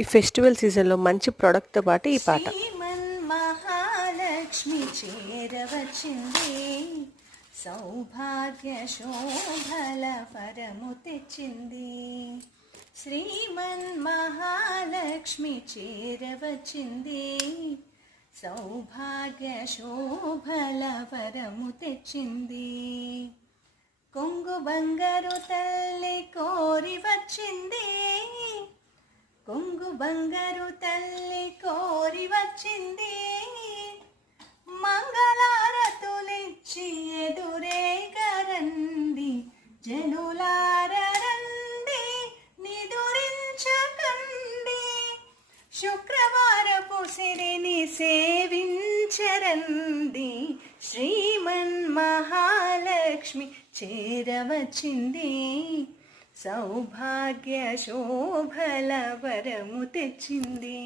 ఈ ఫెస్టివల్ సీజన్లో మంచి ప్రోడక్ట్తో పాటు ఈ పాట. మహాలక్ష్మి చేరవచ్చింది, సౌభాగ్య శోభల పరము తెచ్చింది. మహాలక్ష్మి చేరవచ్చింది, సౌభాగ్య శోభల పరము తెచ్చింది. కొంగు బంగారు తల్లి కోరి వచ్చింది, కొంగు బంగారు తల్లి కోరి వచ్చింది. మంగళారతులిచ్చి ఎదురేగరండి, జనులారండి నిదురించకండి. శుక్రవారపు సిరిని సేవించరండి, మహాలక్ష్మి చేరవచ్చింది, సౌభాగ్య శోభల వరము తెచ్చింది.